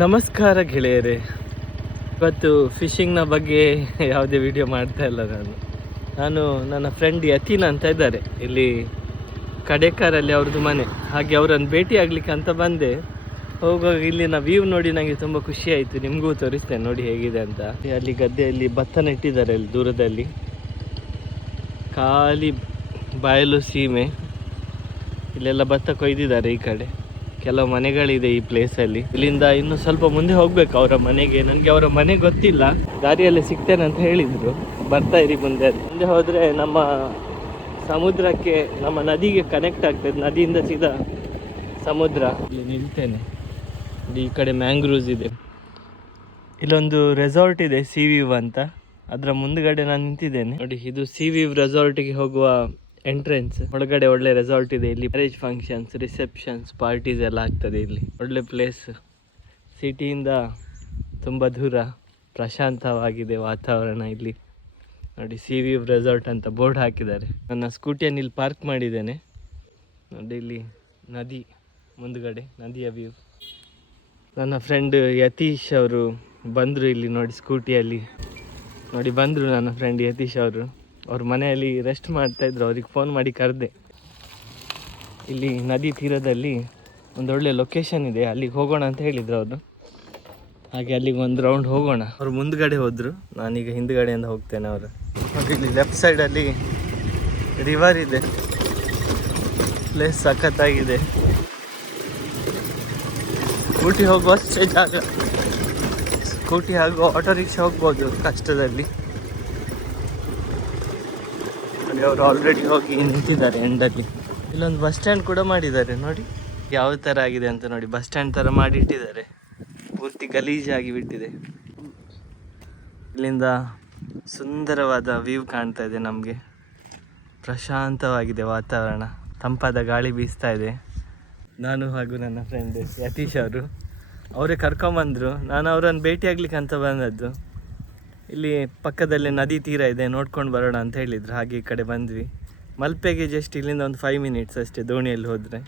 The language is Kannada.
ನಮಸ್ಕಾರ ಗೆಳೆಯರೇ. ಇವತ್ತು ಫಿಶಿಂಗ್ನ ಬಗ್ಗೆ ಯಾವುದೇ ವಿಡಿಯೋ ಮಾಡ್ತಾ ಇಲ್ಲ. ನಾನು ನನ್ನ ಫ್ರೆಂಡ್ ಯತೀನ್ ಅಂತ ಇದ್ದಾರೆ, ಇಲ್ಲಿ ಕಡೇಕಾರಲ್ಲಿ ಅವ್ರದ್ದು ಮನೆ. ಹಾಗೆ ಅವರನ್ನು ಭೇಟಿ ಆಗ್ಲಿಕ್ಕೆ ಅಂತ ಬಂದೆ. ಹೋಗುವಾಗ ಇಲ್ಲಿನ ವ್ಯೂ ನೋಡಿ ನನಗೆ ತುಂಬ ಖುಷಿ ಆಯಿತು. ನಿಮಗೂ ತೋರಿಸ್ತೇನೆ ನೋಡಿ ಹೇಗಿದೆ ಅಂತ. ಅಲ್ಲಿ ಗದ್ದೆಯಲ್ಲಿ ಭತ್ತ ನೆಟ್ಟಿದ್ದಾರೆ, ಅಲ್ಲಿ ದೂರದಲ್ಲಿ ಖಾಲಿ ಬಯಲು ಸೀಮೆ. ಇಲ್ಲೆಲ್ಲ ಭತ್ತ ಕೊಯ್ದಿದ್ದಾರೆ. ಈ ಕಡೆ ಕೆಲವು ಮನೆಗಳಿದೆ ಈ ಪ್ಲೇಸಲ್ಲಿ. ಇಲ್ಲಿಂದ ಇನ್ನು ಸ್ವಲ್ಪ ಮುಂದೆ ಹೋಗ್ಬೇಕು ಅವರ ಮನೆಗೆ. ನನಗೆ ಅವರ ಮನೆ ಗೊತ್ತಿಲ್ಲ, ದಾರಿಯಲ್ಲಿ ಸಿಗ್ತೇನೆ ಅಂತ ಹೇಳಿದರು. ಬರ್ತಾ ಇರಿ ಮುಂದೆ. ಮುಂದೆ ಹೋದರೆ ನಮ್ಮ ಸಮುದ್ರಕ್ಕೆ, ನಮ್ಮ ನದಿಗೆ ಕನೆಕ್ಟ್ ಆಗ್ತದೆ. ನದಿಯಿಂದ ಸೀದಾ ಸಮುದ್ರ. ಇಲ್ಲಿ ನಿಲ್ತೇನೆ. ಈ ಕಡೆ ಮ್ಯಾಂಗ್ರೂವ್ಸ್ ಇದೆ. ಇಲ್ಲೊಂದು ರೆಸಾರ್ಟ್ ಇದೆ, ಸಿ ವಿವ್ ಅಂತ. ಅದರ ಮುಂದ್ಗಡೆ ನಾನು ನಿಂತಿದ್ದೇನೆ ನೋಡಿ. ಇದು ಸಿ ವಿವ್ ರೆಸಾರ್ಟ್ಗೆ ಹೋಗುವ ಎಂಟ್ರೆನ್ಸ್. ಒಳಗಡೆ ಒಳ್ಳೆ ರೆಸಾರ್ಟ್ ಇದೆ. ಇಲ್ಲಿ ಮ್ಯಾರೇಜ್ ಫಂಕ್ಷನ್ಸ್, ರಿಸೆಪ್ಷನ್ಸ್, ಪಾರ್ಟೀಸ್ ಎಲ್ಲ ಆಗ್ತದೆ ಇಲ್ಲಿ. ಒಳ್ಳೆ ಪ್ಲೇಸ್, ಸಿಟಿಯಿಂದ ತುಂಬ ದೂರ, ಪ್ರಶಾಂತವಾಗಿದೆ ವಾತಾವರಣ ಇಲ್ಲಿ ನೋಡಿ. ಸಿ ವಿವ್ ರೆಸಾರ್ಟ್ ಅಂತ ಬೋರ್ಡ್ ಹಾಕಿದ್ದಾರೆ. ನನ್ನ ಸ್ಕೂಟಿಯನ್ನು ಇಲ್ಲಿ ಪಾರ್ಕ್ ಮಾಡಿದ್ದೇನೆ ನೋಡಿ. ಇಲ್ಲಿ ನದಿ ಮುಂದ್ಗಡೆ, ನದಿಯ ವ್ಯೂ. ನನ್ನ ಫ್ರೆಂಡ್ ಯತೀಶ್ ಅವರು ಬಂದರು ಇಲ್ಲಿ ನೋಡಿ, ಸ್ಕೂಟಿಯಲ್ಲಿ ನೋಡಿ ಬಂದರು. ನನ್ನ ಫ್ರೆಂಡ್ ಯತೀಶ್ ಅವರು ಅವ್ರ ಮನೆಯಲ್ಲಿ ರೆಸ್ಟ್ ಮಾಡ್ತಾಯಿದ್ರು. ಅವ್ರಿಗೆ ಫೋನ್ ಮಾಡಿ ಕರೆದೆ. ಇಲ್ಲಿ ನದಿ ತೀರದಲ್ಲಿ ಒಂದೊಳ್ಳೆ ಲೊಕೇಶನ್ ಇದೆ, ಅಲ್ಲಿಗೆ ಹೋಗೋಣ ಅಂತ ಹೇಳಿದ್ರು ಅವರು. ಹಾಗೆ ಅಲ್ಲಿಗೆ ಒಂದು ರೌಂಡ್ ಹೋಗೋಣ. ಅವ್ರು ಮುಂದ್ಗಡೆ ಹೋದರು, ನಾನೀಗ ಹಿಂದ್ಗಡೆಯಿಂದ ಹೋಗ್ತೇನೆ. ಅವರು ನೋಡಿ, ಇಲ್ಲಿ ಲೆಫ್ಟ್ ಸೈಡಲ್ಲಿ ರಿವರ್ ಇದೆ. ಪ್ಲೇಸ್ ಸಖತ್ತಾಗಿದೆ. ಸ್ಕೂಟಿ ಹೋಗುವಷ್ಟೇ ಜಾಗ. ಸ್ಕೂಟಿ ಹಾಗೂ ಆಟೋ ರಿಕ್ಷಾ ಹೋಗ್ಬೋದು ಕಷ್ಟದಲ್ಲಿ. ಅವರು ಆಲ್ರೆಡಿ ಹೋಗಿ ನಿಂತಿದ್ದಾರೆ ಎಂಡಲ್ಲಿ. ಇಲ್ಲೊಂದು ಬಸ್ ಸ್ಟ್ಯಾಂಡ್ ಕೂಡ ಮಾಡಿದ್ದಾರೆ ನೋಡಿ, ಯಾವ ಥರ ಆಗಿದೆ ಅಂತ ನೋಡಿ. ಬಸ್ ಸ್ಟ್ಯಾಂಡ್ ಥರ ಮಾಡಿ ಇಟ್ಟಿದ್ದಾರೆ, ಪೂರ್ತಿ ಗಲೀಜಾಗಿ ಬಿಟ್ಟಿದೆ. ಇಲ್ಲಿಂದ ಸುಂದರವಾದ ವ್ಯೂ ಕಾಣ್ತಾ ಇದೆ ನಮಗೆ. ಪ್ರಶಾಂತವಾಗಿದೆ ವಾತಾವರಣ, ತಂಪಾದ ಗಾಳಿ ಬೀಸ್ತಾ ಇದೆ. ನಾನು ಹಾಗೂ ನನ್ನ ಫ್ರೆಂಡ್ ಯತೀಶ್ ಅವರು, ಅವರೇ ಕರ್ಕೊಂಬಂದರು. ನಾನು ಅವರನ್ನು ಭೇಟಿಯಾಗ್ಲಿಕ್ಕೆ ಅಂತ ಬಂದದ್ದು. ಇಲ್ಲಿ ಪಕ್ಕದಲ್ಲೇ ನದಿ ತೀರ ಇದೆ, ನೋಡ್ಕೊಂಡು ಬರೋಣ ಅಂತ ಹೇಳಿದರು. ಹಾಗೆ ಈ ಕಡೆ ಬಂದ್ವಿ. ಮಲ್ಪೆಗೆ ಜಸ್ಟ್ ಇಲ್ಲಿಂದ ಒಂದು 5 ಮಿನಿಟ್ಸ್ ಅಷ್ಟೇ ದೋಣಿಯಲ್ಲಿ ಹೋದರೆ.